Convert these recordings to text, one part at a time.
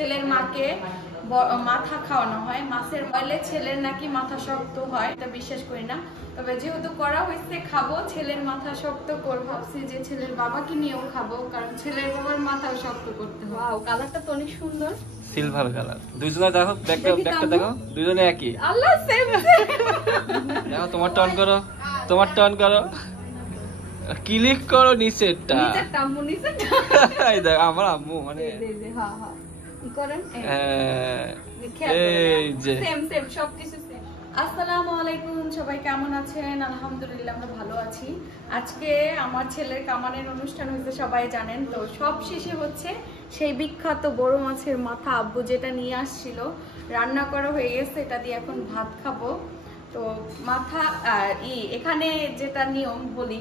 ছেলের মাকে মাথা খাওয়ানো হয়, মাছের বলে ছেলের নাকি মাথা শক্ত হয়, এটা বিশ্বাস করি না। তবে যেহেতু করা হয়েছে খাবো, ছেলের মাথা শক্ত করবো, ভাবছি যে ছেলের বাবাকে নিয়েও খাবো, কারণ ছেলের বাবার মাথাও শক্ত করতে হবে। ওয়াও, কালারটা তো অনেক সুন্দর, সিলভার কালার। দুইজনে দেখো, ব্যাগটা দেখো, দুইজনে একই। আল্লাহ সেম। দেখো, তোমার টার্ন করো, তোমার টার্ন করো, ক্লিক করো নিচেরটা। নিচেরটা আম্মু, নিচেরটা। এই দেখ আমার আম্মু, মানে হ্যাঁ হ্যাঁ কি করেন, এই যে সেম সেম সবকিছু সেম। আসসালামু আলাইকুম, সবাই কেমন আছেন? আলহামদুলিল্লাহ আমরা ভালো আছি। আজকে আমার ছেলের কামানের অনুষ্ঠান হয়েছে, সবাই জানেন তো। সব শেষে হচ্ছে সেই বিখ্যাত বড় মাছের মাথা আব্বু যেটা নিয়ে আসছিল, রান্না করা হয়ে গেছে, এটা দিয়ে এখন ভাত খাবো। তো মাথা এখানে যেটা নিয়ম বলি,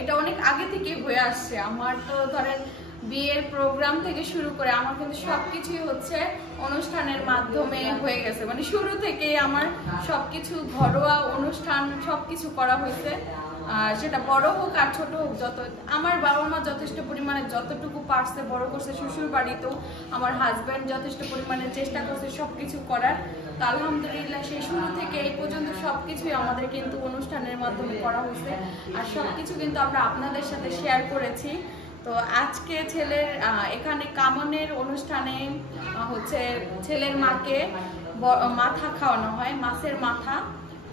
এটা অনেক আগে থেকে হয়ে আসছে। আমার তো ধরেন বিয়ের প্রোগ্রাম থেকে শুরু করে আমার কিন্তু সবকিছুই হচ্ছে অনুষ্ঠানের মাধ্যমে হয়ে গেছে, মানে শুরু থেকে আমার সবকিছু ঘরোয়া অনুষ্ঠান সবকিছু করা হয়েছে। সেটা বড় হোক আর ছোট হোক, যত আমার বাবা মা যথেষ্ট পরিমাণে যতটুকু পারছে বড় করছে, শ্বশুর বাড়িতেও আমার হাজব্যান্ড যথেষ্ট পরিমাণে চেষ্টা করছে সবকিছু করার। তো আলহামদুলিল্লাহ সেই শুরু থেকে এই পর্যন্ত সবকিছুই আমাদের কিন্তু অনুষ্ঠানের মাধ্যমে করা হয়েছে, আর সবকিছু কিন্তু আমরা আপনাদের সাথে শেয়ার করেছি। তো আজকে ছেলের এখানে কামনের অনুষ্ঠানে হচ্ছে ছেলের মাকে মাথা খাওয়ানো হয়, মাছের মাথা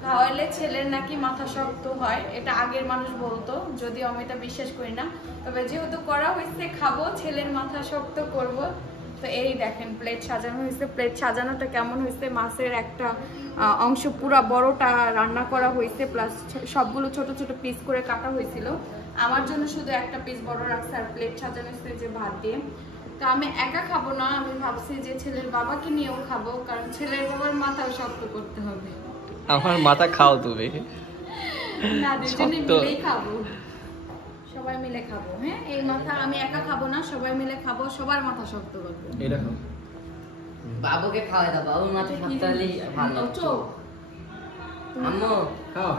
খাওয়াইলে ছেলের নাকি মাথা শক্ত হয়, এটা আগের মানুষ বলতো, যদিও আমি এটা বিশ্বাস করি না। তবে যেহেতু করা হয়েছে খাবো, ছেলের মাথা শক্ত করব। তো এই দেখেন প্লেট সাজানো হয়েছে, প্লেট সাজানোটা কেমন হয়েছে, মাছের একটা অংশ পুরা বড়টা রান্না করা হয়েছে, প্লাস সবগুলো ছোট ছোট পিস করে কাটা হয়েছিল। আমার জন্য শুধু একটা পিস বড় রাখছে, আর প্লেট সাজানো হয়েছে যে ভাত দিয়ে। তো আমি একা খাবো না, আমি ভাবছি যে ছেলের বাবাকে নিয়েও খাবো, কারণ ছেলের বাবার মাথাও শক্ত করতে হবে। আমার মাথা খাও তুমি। না, দুজনে মিলেই খাবো, সবাই মিলে খাবো। হ্যাঁ, এই মাথা আমি একা খাবো না, সবাই মিলে খাবো, সবার মাথা শক্ত করবো। এরকম বাবুকে খাওয়াই দাও, বাবুর মাথা শক্ত হলেই ভালো। আম্মু,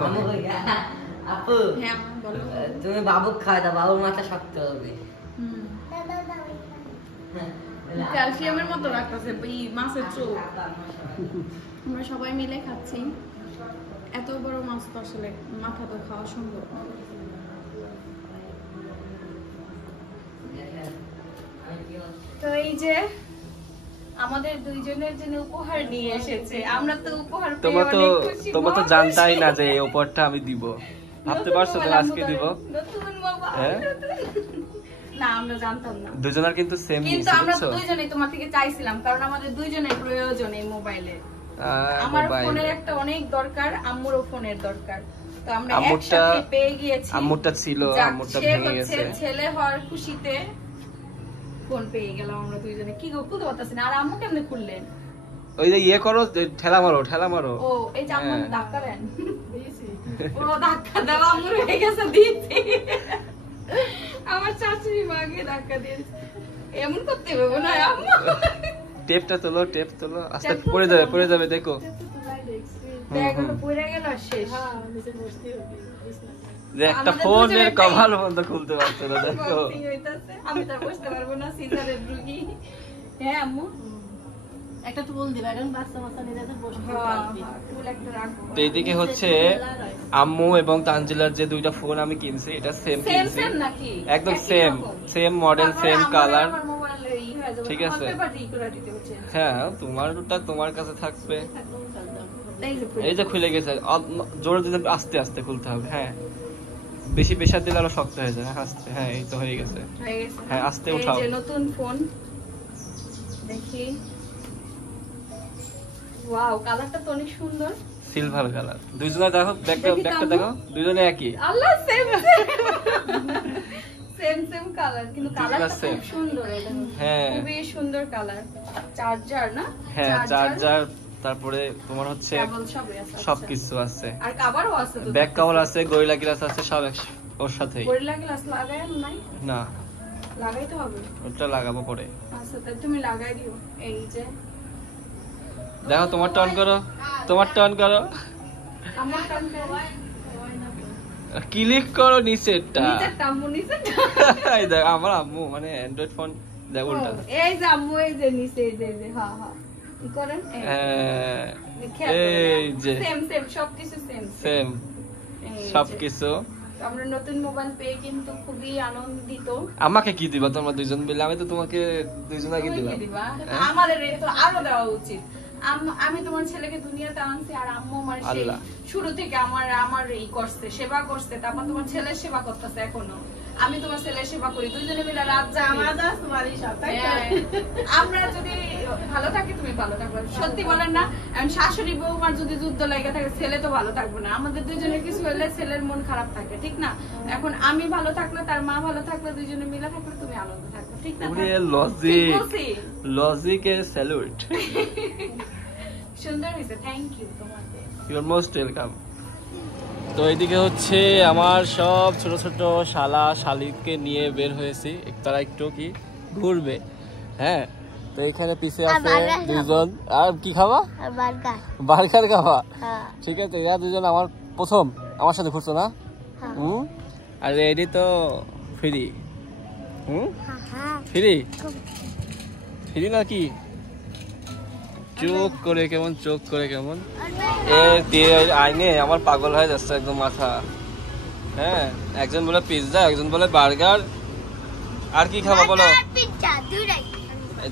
আম্মু আপু, হ্যাঁ বলো, তুমি বাবুকে খাওয়াই দাও, বাবুর মাথা শক্ত হবে। ক্যালসিয়ামের মতো রাখতেছে এই মাছের চোখ। আমরা সবাই মিলে খাচ্ছি, এত বড় মাছ তো আসলে মাথা তো খাওয়া সম্ভব না। তো এই যে আমাদের দুইজনের জন্য উপহার নিয়ে এসেছে, আমরা তো উপহার পেয়ে অনেক খুশি। তোমরা তো জানতাই না যে এই উপহারটা আমি দিব, ভাবতে পারছো তো আজকে দিব? নতুন বাবা, না আমরা জানতাম না। দুজনের কিন্তু সেম, কিন্তু আমরা তো দুইজনেই তোমার থেকে চাইছিলাম, কারণ আমাদের দুইজনের প্রয়োজন এই মোবাইলে। আমার ফোনের একটা অনেক দরকার, আম্মুরও ফোনের দরকার। তো আমরা একসাথে পেয়ে গিয়েছি। আম্মুরটা ছিল, আম্মুরটা ভেঙে গেছে। ছেলে হওয়ার খুশিতে ফোন পেয়ে গেলাম আমরা দুইজনে। কি গো, খুলতে পারতাছি না। আর আম্মু কেমনে খুললেন? ওই যে ইয়ে করো, ঠেলা মারো, ঠেলা মারো। ও এই যে আম্মু ধাক্কা দেন, দিয়েছি। ও ধাক্কা দেওয়া আম্মুর হয়ে গেছে, দিয়েছি। আমার শাশুড়ি মাকে ধাক্কা দিয়েছে, এমন করতে হবে না আম্মু। টেপটা তোলো, টেপ তোলো, আস্তে পড়ে যাবে, পড়ে যাবে, দেখো। দেখো পড়ে গেল, শেষ। যে একটা ফোনের কভার বন্ধ খুলতে পারছে না, দেখো। আমি তো বসতে পারবো না, সিজারের রোগী। হ্যাঁ আম্মু, একটা টুল দিবা, এখন বাচ্চা বাচ্চা নিয়ে যাতে বসতে পারবি, টুল একটা রাখবো। তো এইদিকে হচ্ছে আম্মু এবং তানজিলার যে দুইটা ফোন আমি কিনছি, এটা সেম কিনছি, একদম same, same model, same colour, ঠিক আছে? হ্যাঁ, তোমারটা তোমার কাছে থাকবে। এই যে খুলে গেছে, জোরে দিলে আস্তে আস্তে খুলতে হবে। হ্যাঁ, বেশি প্রেসার দিলে আরো শক্ত হয়ে যায়। আস্তে, হ্যাঁ এই তো হয়ে গেছে। হ্যাঁ আস্তে উঠাও। এই যে নতুন ফোন, দেখি। ওয়াও, কালারটা তো অনেক সুন্দর, সিলভার কালার। দুইজনে দেখো, ব্যাগটা দেখো, দুইজনে একই। আল্লাহ সেম সেম সেম কালার, কিন্তু কালারটা খুব সুন্দর। এটা হ্যাঁ খুবই সুন্দর কালার। চার্জার না? হ্যাঁ চার্জার, তারপরে তোমার হচ্ছে সবকিছু আছে, আর কভারও আছে, তো ব্যাক কভার আছে, গরিলা গ্লাস আছে, সব ওর সাথেই। গরিলা গ্লাস লাগায় নাই? না, লাগাইতে হবে, ওটা লাগাবো পরে। আচ্ছা তাই তুমি লাগাই দিও। এই যে দেখো, তোমার টার্ন করো, তোমার টার্ন করো, আমার টান করো, ক্লিক করো নিচেরটা। নিচেরটা আম্মু, নিচেরটা। এই দেখ আমার আম্মু, মানে অ্যান্ড্রয়েড ফোন দেখ উল্টা এই যে আম্মু এই যে নিচে এই যে হ্যাঁ হ্যাঁ কি করেন এই যে সেম সেম সবকিছু সেম সেম সবকিছু। আমরা নতুন মোবাইল পেয়ে কিন্তু খুবই আনন্দিত। আমাকে কি দিবা তোমরা দুইজন মিলে? আমি তো তোমাকে দুইজনকে দিলাম। আমাদের তো আরো দেওয়া উচিত। আমি তোমার ছেলেকে দুনিয়াতে আনছি আর আম্মু আমার সেই শুরু থেকে আমার এই করছে, সেবা করছে, তারপর তোমার ছেলের সেবা করতেছে এখনো। আমি তোমার ছেলের সেবা করি, দুইজনে মিলে রাত আমরা যদি ভালো থাকি তুমি ভালো থাকবে। সত্যি বলেন না, শাশুড়ি বৌমার যদি যুদ্ধ লেগে থাকে ছেলে তো ভালো থাকবে না। আমাদের দুইজনের কিছু হলে ছেলের মন খারাপ থাকে, ঠিক না? এখন আমি ভালো থাকলে, তার মা ভালো থাকলে, দুইজনে মিলে থাকলে তুমি আনন্দ থাকবে, ঠিক না? লজিকে স্যালুট। সুন্দর হয়েছে, থ্যাংক ইউ তোমাকে। You are most welcome. তো এইদিকে হচ্ছে আমার সব ছোট ছোট শালা শালিকে নিয়ে বের হয়েছি, তারা একটু কি ঘুরবে। হ্যাঁ, তো এখানে পিছে আছে দুজন। আর কি খাবা? বার্গার খাবা? ঠিক আছে, এরা দুজন আমার প্রথম আমার সাথে ঘুরছো না? আর এডি তো ফ্রি। ফ্রি ফ্রি না কি? চোখ করে কেমন, চোখ করে কেমন আইনে আমার পাগল হয়ে যাচ্ছে একদম মাথা। হ্যাঁ, একজন বলে পিৎজা, একজন বলে বার্গার। আর কি খাবা বলো?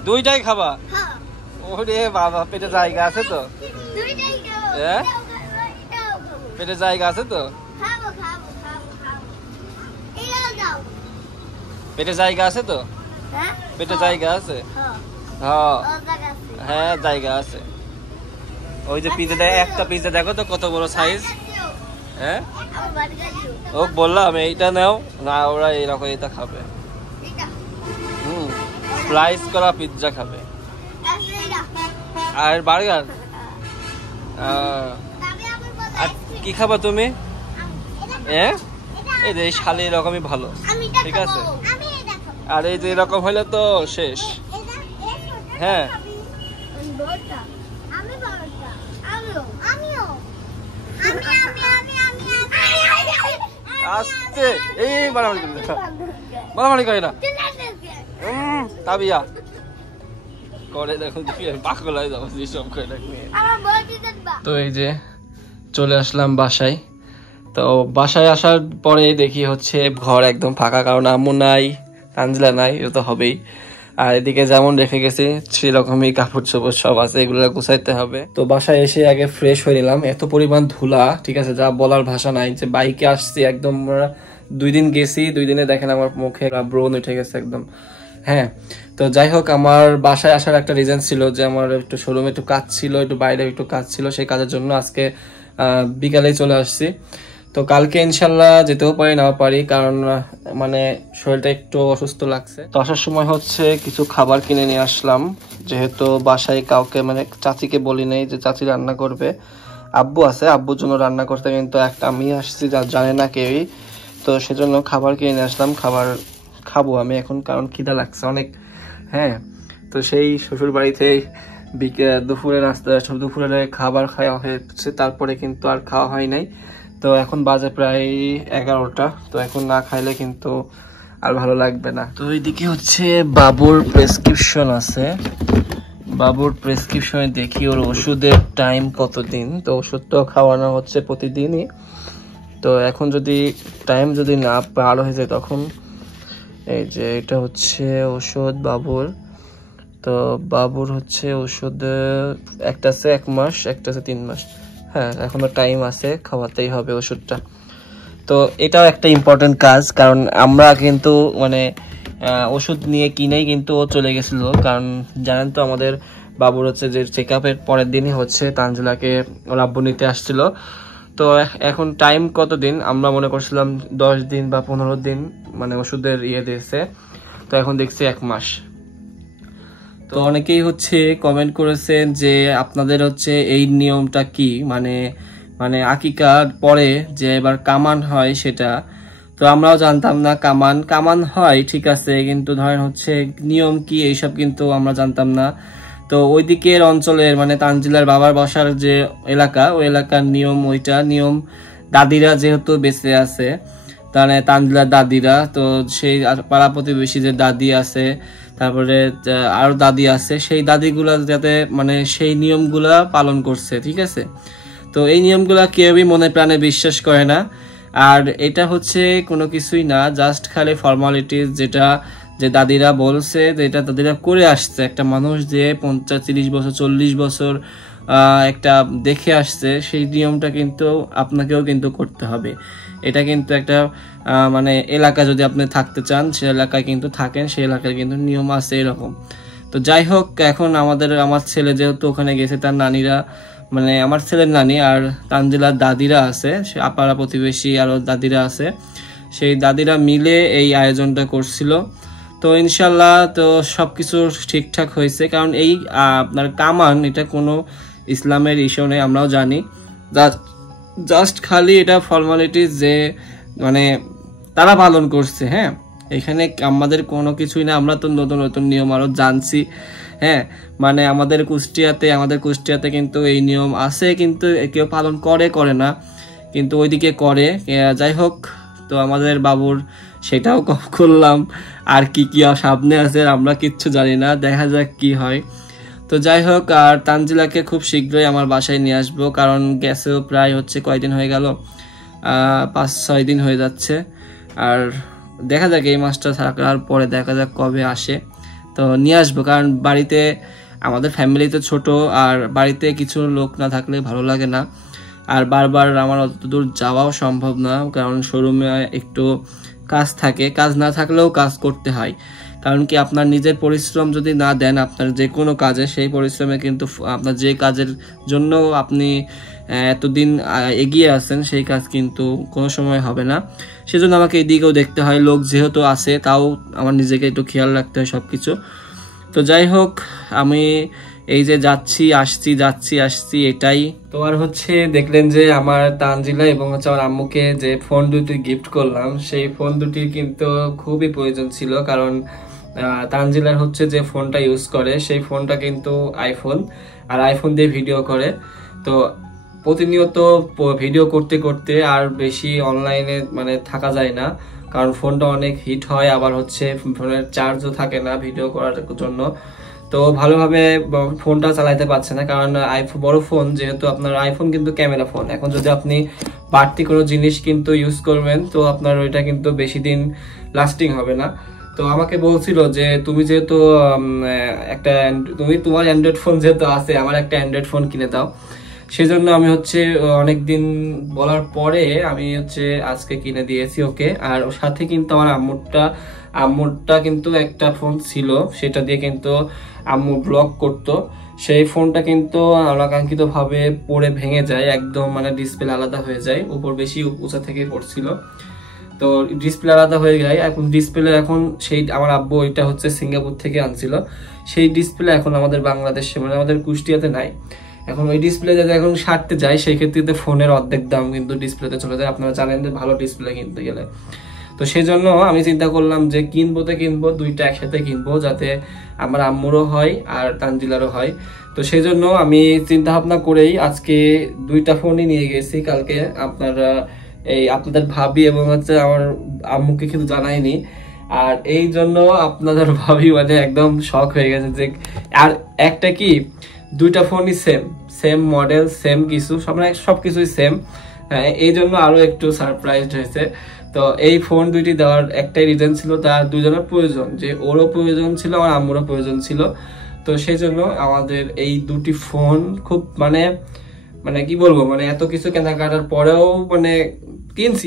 দুইটাই খাবা? ওরে বাবা, পেটে জায়গা আছে তো? পেটে জায়গা আছে তো? পেটে জায়গা আছে তো? পেটে জায়গা আছে? হ্যাঁ হ্যাঁ, জায়গা আছে। ওই যে পিৎজা দেয়, একটা পিৎজা দেখো তো কত বড় সাইজ। হ্যাঁ, ও বললাম এইটা নাও না, ওরা এইরকম এটা খাবে। স্লাইস করা পিৎজা খাবে। আর বার্গার। আর কি খাবা তুমি? এই যে শালি এরকমই ভালো, ঠিক আছে? আর এই যে এরকম হইলে তো শেষ। হ্যাঁ, আস্তে এই মারামারি করে না, তাবিয়া করে দেখো, পাগল হয়ে যাবো সব করে দেখবে। তো এই যে চলে আসলাম বাসায়। তো বাসায় আসার পরে দেখি হচ্ছে ঘর একদম ফাঁকা, কারণ আম্মু নাই, তানজিলা নাই, এটা তো হবেই। আর এদিকে যেমন রেখে গেছি সেরকমই কাপড় চোপড় সব আছে, এগুলো গুছাইতে হবে। তো বাসায় এসে আগে ফ্রেশ হয়ে নিলাম। এত পরিমাণ ধুলা, ঠিক আছে, যা বলার ভাষা নাই। যে বাইকে আসছি একদম, 2 দিন গেছি, 2 দিনে দেখেন আমার মুখে ব্রণ উঠে গেছে একদম। হ্যাঁ, তো যাই হোক, আমার বাসায় আসার একটা রিজন ছিল যে আমার একটু শোরুমে একটু কাজ ছিল, একটু বাইরে একটু কাজ ছিল। সেই কাজের জন্য আজকে বিকালেই চলে আসছি। তো কালকে ইনশাল্লাহ যেতেও পারি, নাও পারি, কারণ মানে শরীরটা একটু অসুস্থ লাগছে। তো আসার সময় হচ্ছে কিছু খাবার কিনে নিয়ে আসলাম, যেহেতু বাসায় কাউকে মানে চাচিকে বলি নেই যে চাচি রান্না করবে। আব্বু আছে, আব্বুর জন্য রান্না করতে, কিন্তু একটা আমি আসছি যা জানে না কেউই। তো সেজন্য খাবার কিনে নিয়ে আসলাম, খাবার খাবো আমি এখন, কারণ খিদা লাগছে অনেক। হ্যাঁ, তো সেই শ্বশুর বাড়িতে দুপুরে নাস্তা, দুপুরে খাবার খাওয়া হয়েছে, তারপরে কিন্তু আর খাওয়া হয় নাই। তো এখন বাজে প্রায় 11টা। তো এখন না খাইলে কিন্তু আর ভালো লাগবে না। তো এইদিকে হচ্ছে বাবুর প্রেসক্রিপশন আছে, বাবুর প্রেসক্রিপশনে দেখি ওর ওষুধের টাইম কতদিন। তো ওষুধ তো খাওয়ানো হচ্ছে প্রতিদিনই। তো এখন যদি টাইম যদি না পার হয়ে যায় তখন, এই যে এটা হচ্ছে ওষুধ বাবুর। তো বাবুর হচ্ছে ওষুধ একটা আছে 1 মাস, একটা আছে 3 মাস। হ্যাঁ, এখনো টাইম আছে, খাওয়াতেই হবে ওষুধটা। তো এটাও একটা ইম্পর্টেন্ট কাজ, কারণ আমরা কিন্তু মানে ওষুধ নিয়ে কিনেই কিন্তু ও চলে গেছিল। কারণ জানেন তো আমাদের বাবুর হচ্ছে যে চেক আপের পরের দিনই হচ্ছে তানজিলাকে ওর আব্বু নিতে আসছিল। তো এখন টাইম কতদিন আমরা মনে করছিলাম 10 দিন বা 15 দিন মানে ওষুধের ইয়ে দিয়েছে, তো এখন দেখছি 1 মাস। তো অনেকেই হচ্ছে কমেন্ট করেছেন যে আপনাদের হচ্ছে এই নিয়মটা কি, মানে মানে আকিকার পরে যে এবার কামান হয় সেটা। তো আমরাও জানতাম না কামান হয়, ঠিক আছে, কিন্তু ধরেন হচ্ছে নিয়ম কি এইসব কিন্তু আমরা জানতাম না। তো ওই দিকের অঞ্চলের মানে তানজিলার বাবার বাসার যে এলাকা, ওই এলাকার নিয়ম, ওইটা নিয়ম দাদিরা যেহেতু বেঁচে আছে, তাহলে তানজিলার দাদিরা, তো সেই পাড়া প্রতিবেশী যে দাদি আছে তারপরে আরো দাদি আছে, সেই দাদিগুলা যাতে মানে সেই নিয়মগুলা পালন করছে, ঠিক আছে। তো এই নিয়মগুলা কেউই মনে প্রাণে বিশ্বাস করে না। আর এটা হচ্ছে কোনো কিছুই না, জাস্ট খালি ফর্মালিটিস, যেটা যে দাদিরা বলছে, যেটা দাদিরা করে আসছে। একটা মানুষ যে 50, 30 বছর 40 বছর একটা দেখে আসছে, সেই নিয়মটা কিন্তু আপনাকেও কিন্তু করতে হবে। এটা কিন্তু একটা মানে এলাকা, যদি আপনি থাকতে চান সেই এলাকায় কিন্তু থাকেন, সেই এলাকায় কিন্তু নিয়ম আছে এরকম। তো যাই হোক, এখন আমার ছেলে যেহেতু ওখানে গেছে, তার নানিরা মানে আমার ছেলের নানি আর তানজিলার দাদিরা আছে, সে আপারা প্রতিবেশী আরও দাদিরা আছে, সেই দাদিরা মিলে এই আয়োজনটা করছিল। তো ইনশাল্লাহ তো সব কিছু ঠিকঠাক হয়েছে, কারণ এই আপনার কামান এটা কোনো ইসলামের ইস্যু নেই, আমরাও জানি। জাস্ট খালি এটা ফর্মালিটিস যে মানে তারা পালন করছে। হ্যাঁ, এখানে আমাদের কোনো কিছুই না, আমরা তো নতুন নতুন নিয়ম আরও জানছি। হ্যাঁ, মানে আমাদের কুষ্টিয়াতে কিন্তু এই নিয়ম আছে, কিন্তু কেউ পালন করে না, কিন্তু ওইদিকে করে। যাই হোক, তো আমাদের বাবুর সেটাও করলাম। আর কি সামনে আছে আমরা কিচ্ছু জানি না, দেখা যাক কি হয়। তো যাই হোক, আর তানজিলাকে খুব শীঘ্রই আমার বাসায় নিয়ে আসবো, কারণ গেছেও প্রায় হচ্ছে কয়দিন হয়ে গেল, 5-6 দিন হয়ে যাচ্ছে। আর দেখা যাক এই মাসটা থাকার পরে দেখা যাক কবে আসে, তো নিয়ে আসবো। কারণ বাড়িতে আমাদের ফ্যামিলি তো ছোট, আর বাড়িতে কিছু লোক না থাকলে ভালো লাগে না। আর বারবার আমার অত দূর যাওয়াও সম্ভব না, কারণ শোরুমে একটু কাজ থাকে, কাজ না থাকলেও কাজ করতে হয়। কারণ কি, আপনার নিজের পরিশ্রম যদি না দেন আপনার যে কোনো কাজে, সেই পরিশ্রমে কিন্তু আপনার যে কাজের জন্য আপনি এতদিন এগিয়ে আছেন, সেই কাজ কিন্তু কোনো সময় হবে না। সেজন্য আমাকে এই দিকেও দেখতে হয়, লোক যেহেতু আছে তাও আমার নিজেকে একটু খেয়াল রাখতে হয় সব কিছু। তো যাই হোক, আমি এই যে যাচ্ছি আসছি এটাই। তো আর হচ্ছে দেখলেন যে আমার তানজিলা এবং হচ্ছে আমার আম্মুকে যে ফোন দুটি গিফট করলাম, সেই ফোন দুটির কিন্তু খুবই প্রয়োজন ছিল। কারণ তানজিলার হচ্ছে যে ফোনটা ইউজ করে, সেই ফোনটা কিন্তু আইফোন, আর আইফোন দিয়ে ভিডিও করে। তো প্রতিনিয়ত ভিডিও করতে করতে আর বেশি অনলাইনে মানে থাকা যায় না, কারণ ফোনটা অনেক হিট হয়, আবার হচ্ছে ফোনের চার্জও থাকে না ভিডিও করার জন্য। তো ভালোভাবে ফোনটা চালাইতে পারছে না, কারণ বড় ফোন যেহেতু, আপনার আইফোন কিন্তু ক্যামেরা ফোন। এখন যদি আপনি বাড়তি কোনো জিনিস কিন্তু ইউজ করবেন, তো আপনার ওইটা কিন্তু বেশি দিন লাস্টিং হবে না। তো আমাকে বলছিল যে তুমি যেহেতু তোমার অ্যান্ড্রয়েড ফোন যেহেতু আছে, আমার একটা অ্যান্ড্রয়েড ফোন কিনে দাও। সেজন্য আমি হচ্ছে অনেকদিন বলার পরে আমি হচ্ছে আজকে কিনে দিয়েছি ওকে। আর ওর সাথে কিন্তু আমার আম্মুরটা কিন্তু একটা ফোন ছিল, সেটা দিয়ে কিন্তু আম্মু ব্লগ করতো। সেই ফোনটা কিন্তু অনাকাঙ্ক্ষিত ভাবে পড়ে ভেঙে যায়, একদম মানে ডিসপ্লে আলাদা হয়ে যায়, উপর বেশি উঁচা থেকে পড়ছিল। তো ডিসপ্লে আলাদা হয়ে যায়, এখন ডিসপ্লে এখন সেই আমার আব্বু ওইটা হচ্ছে সিঙ্গাপুর থেকে আনছিল, সেই ডিসপ্লে এখন আমাদের বাংলাদেশে মানে আমাদের কুষ্টিয়াতে নাই। এখন ওই ডিসপ্লে যদি এখন সারতে যায়, সেই ক্ষেত্রে ফোনের অর্ধেক দাম কিন্তু ডিসপ্লেতে চলে যায়। আপনারা জানেন যে ভালো ডিসপ্লে কিনতে গেলে। তো সেই জন্য আমি চিন্তা করলাম যে কিনবো দুইটা একসাথে কিনবো, যাতে আমার আম্মুরও হয় আর তানজিলারও হয়। তো সেই জন্য আমি চিন্তা ভাবনা করেই আজকে দুইটা ফোনই নিয়ে গেছি। কালকে আপনাদের ভাবি এবং হচ্ছে আমার আম্মুকে কিন্তু জানাইনি, আর এই জন্য আপনাদের ভাবি মানে একদম শক হয়ে গেছে যে, আর একটা কি দুইটা ফোনই সেম মডেল, সেম কিছু, সবকিছুই সেম। এই জন্য আরো একটু সারপ্রাইজড হয়েছে। তো এই ফোন দুইটি দেওয়ার একটাই রিজন ছিল, তার দুজনের প্রয়োজন, যে ওরও প্রয়োজন ছিল আমার আম্মুরও প্রয়োজন ছিল। তো সেই জন্য আমাদের এই দুটি ফোন খুব মানে কি বলবো, মানে এত কিছু কেনাকাটার পরেও মানে কিনছি।